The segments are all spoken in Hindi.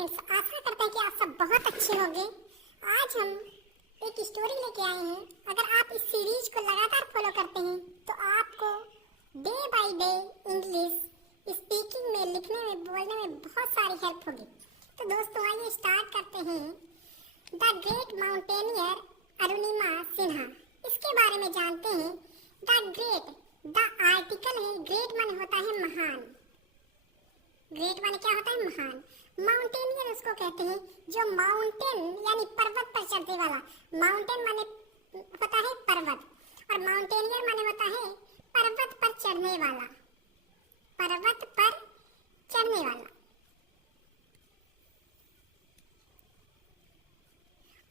फ्रेंड्स, आशा करते हैं कि आप सब बहुत अच्छे होंगे। आज हम एक स्टोरी लेके आए हैं। अगर आप इस सीरीज को लगातार फॉलो करते हैं तो आपको day by day English speaking में, लिखने में, बोलने में बहुत सारी हेल्प होगी। तो दोस्तों आइए स्टार्ट करते हैं। The great mountaineer Arunima Sinha, इसके बारे में जानते हैं। द ग्रेट, द आर्टिकल है, ग्रेट माने होता है महान। ग्रेट माने क्या होता है? महान। माउंटेनियर उसको कहते हैं जो माउंटेन यानी पर्वत पर चढ़ने वाला। माउंटेन माने होता है पर्वत और माउंटेनियर माने होता है पर्वत पर चढ़ने वाला। पर्वत पर चढ़ने वाला।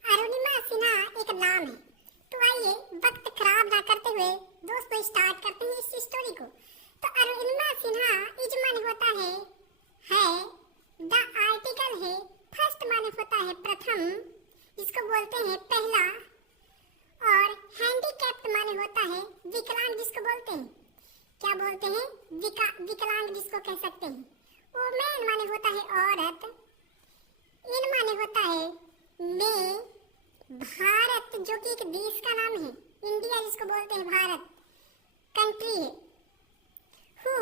अरुणिमा सिन्हा एक नाम है। तो आइए वक्त खराब ना करते हुए दोस्तों स्टार्ट करते हैं इस स्टोरी को। तो अरुणिमा सिन्हा इज माने होता है द आर्टिकल है, फर्स्ट माने होता है प्रथम, जिसको बोलते हैं पहला, और हैंडीकैप्ड माने होता है विकलांग, जिसको बोलते हैं क्या बोलते हैं? विकलांग जिसको कह सकते हैं। वुमेन माने होता है औरत। इन माने होता है में, भारत जो कि एक देश का नाम है। इंडिया जिसको बोलते हैं भारत कंट्री है। हु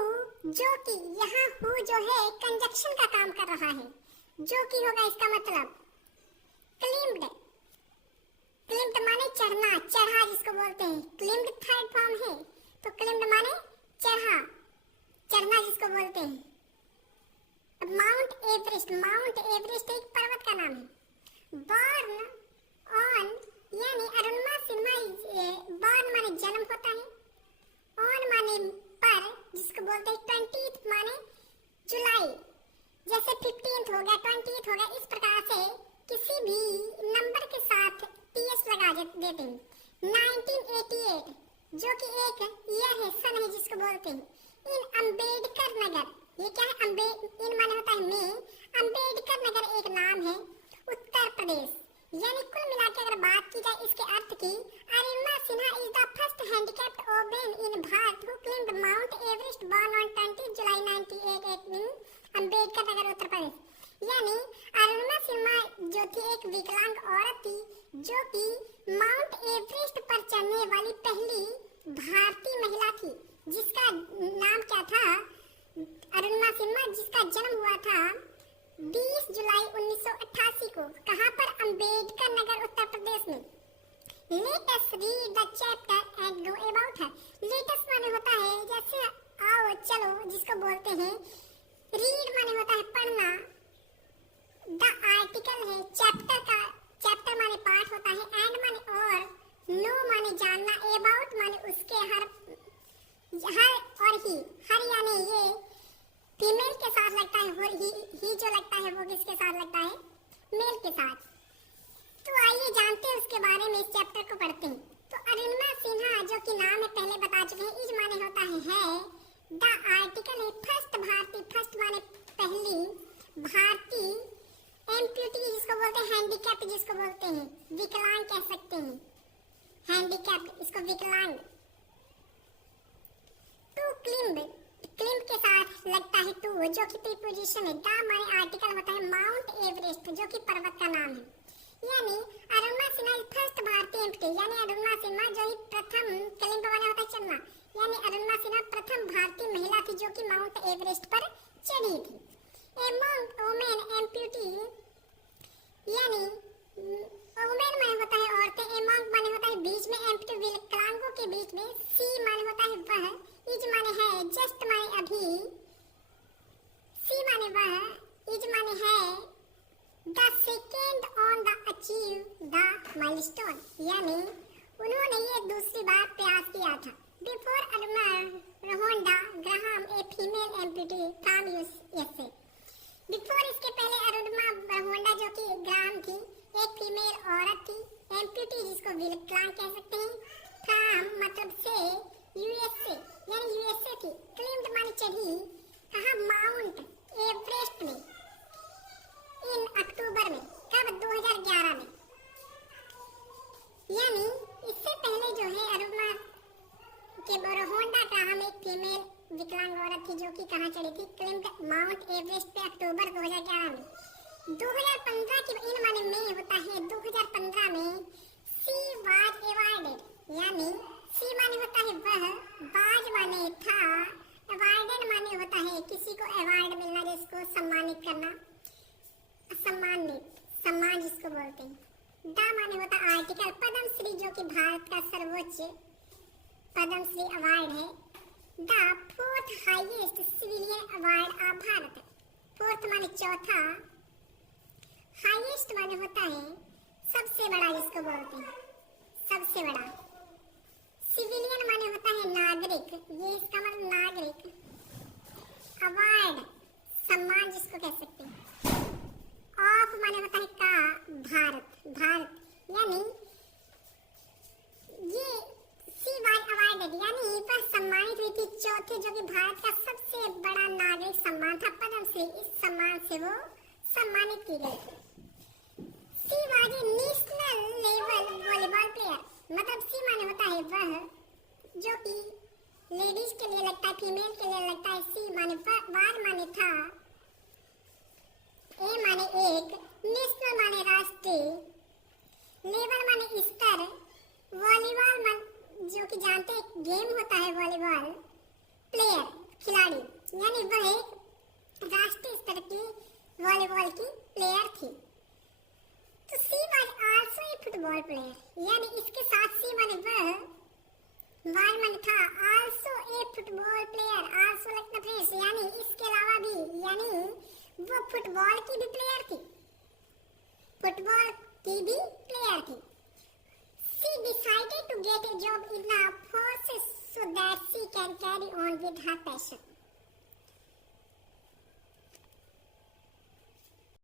जो कि, यहाँ हु जो है कंजक्शन का काम कर रहा है। जो कि होगा इसका मतलब क्लिम्ड। क्लिम्ड माने चढ़ना, चढ़ा जिसको बोलते हैं। क्लिम्ड थर्ड फॉर्म है तो क्लिम्ड माने चढ़ा, चढ़ना जिसको बोलते हैं। माउंट एवरेस्ट, माउंट एवरेस्ट एक पर्वत का नाम है। बॉर्न ऑन यानी अरुणिमा सिन्हा, बॉर्न माने जन्म होता है। ऑन माने पर, जिसको बोलते हैं 20th माने जुलाई। जैसे 15th हो गया, 20th हो गया, इस प्रकार से किसी भी नंबर के साथ टीएस लगा देते हैं। 1988 जो कि एक ईयर है, सन है जिसको बोलते हैं। इन अम्बेडकर नगर, ये क्या है? इन माने होता है में, अम्बेडकर नगर एक नाम है उत्तर प्रदेश। यानी कुल मिलाकर अगर बात की जाए इसके अर्थ की, Arunima Sinha is the first handicapped women in Bharat who climbed mount Everest, born on 20 जुलाई 1988 इन अम्बेडकर नगर उत्तर प्रदेश। यानी अरुणिमा सिन्हा जो थी एक विकलांग औरत थी जो कि माउंट एवरेस्ट पर चढ़ने वाली पहली भारतीय महिला थी, जिसका नाम क्या था? अरुणिमा सिन्हा, जिसका जन्म हुआ था 20 जुलाई 1988 को। कहाँ पर? अम्बेडकर नगर उत्तर प्रदेश में। Let us read the chapter and go about her. Let us माने होता है जैसे आओ चलो जिसको बोलते हैं। Read माने होता है पढ़ना। The article है चैप्टर का, चैप्टर माने पाठ होता है। And माने और, No माने जानना, About माने उसके, हर और ही, हर यानी ये फीमेल के साथ लगता है और ही जो लगता है वो किसके साथ लगता है? मेल के साथ। तो आइए जानते हैं उसके बारे में, इस चैप्टर को पढ़ते हैं। तो अरुणिमा सिन्हा जो कि नाम है पहले बता चुके हैं। इज माने होता है द आर्टिकल है फर्स्ट भारतीय, फर्स्ट माने पहली भारतीय, एम्प्यूटी जिसको बोलते हैं, हैंडीकैप्ड जिसको बोलते हैं, विकलांग कह सकते हैं। हैंडीकैप्ड इसको विकलांग। टू क्लिम्ब, क्लिम्ब के साथ लगता है टू जो कि प्रीपोजिशन है। द माने आर्टिकल होता है माउंट एवरेस्ट जो कि पर्वत का नाम है। यानी अरुणिमा सिन्हा फर्स्ट भारतीय एम्प्टी, यानी अरुणिमा सिन्हा जो ही प्रथम, क्लिम्ब माने होता है चढ़ना, यानी अरुणिमा सिन्हा प्रथम भारतीय महिला थी जो कि माउंट एवरेस्ट पर चढ़ी थी। एमंग वुमेन एम्प्टी यानी वुमेन माने होता है औरतें, एमंग माने होता है बीच में, एम्प्टी विकलांगों के बीच में। सी माने होता है वह, इज माने है, जस्ट माने अभी, सी माने वह, इज माने है, the second on the achieve the milestone, यानी उन्होंने ये दूसरी बार प्रयास किया था। Before Arunima Rhonda Graham a female empty from USA. Before इसके पहले अरुणिमा रोहंडा जो कि ग्राहम थी, एक फीमेल औरत थी, एम्प्टी जिसको विकलांग कह सकते हैं, फ्रॉम मतलब से, यूएसए यानी यूएसए थी। क्लिम्ड माने चढ़ी, कहाँ? माउंट एवरेस्ट में, इन अक्टूबर में। कब? 2011 में। यानी इससे पहले जो है अरुणिमा के रोहंडा ग्राहम एक फीमेल विकलांग औरत थी जो कि कहाँ चढ़ी थी? क्लिम्ड माउंट एवरेस्ट पे अक्टूबर 2011 में। 2015 की इन माने में होता है 2015 में सी वाज अवार्डेड, यानी सी माने होता है वह, वाज माने था, अवार्डेड माने होता है किसी को अवार्ड मिलना, जिसको सम्मानित करना, सम्मानित, सम्मान जिसको बोलते हैं। द माने होता है आर्टिकल, पद्मश्री जो कि भारत का सर्वोच्च पद्मश्री अवार्ड है। The fourth highest civilian award of Bharat, fourth माने चौथा, हाईएस्ट माने होता है सबसे बड़ा जिसको बोलते हैं, सबसे बड़ा। सिविलियन माने होता है नागरिक, ये इसका मतलब नागरिक। अवार्ड सम्मान जिसको कह सकते हैं। ऑफ माने होता है का, भारत, भारत, यानी ये सी वाज अवार्डेड, यानी वह सम्मानित हुई थी चौथे, जो कि भारत का सबसे बड़ा नागरिक सम्मान था पद्मश्री। इस सम्मान से वो सम्मानित की गई थी। She was a national level volleyball player, मतलब सी माने होता है वह, जो कि लेडीज के लिए लगता है, फीमेल के लिए लगता है। सी माने वाज माने था, ए माने एक, नेशनल माने राष्ट्रीय, लेवल माने स्तर, वॉलीबॉल मान जो कि जानते हैं गेम होता है वॉलीबॉल, प्लेयर खिलाड़ी, यानी वह एक राष्ट्रीय स्तर की वॉलीबॉल की प्लेयर थी। तो she was also a football player, यानी इसके साथ सी माने वह, वाज माने था, also a football player, also लगता फ्रेंड्स, यानी इसके अलावा भी, यानी वो फुटबॉल की भी प्लेयर थी, फुटबॉल की भी प्लेयर थी। She decided to get a job in the forces so that she can carry on with her passion.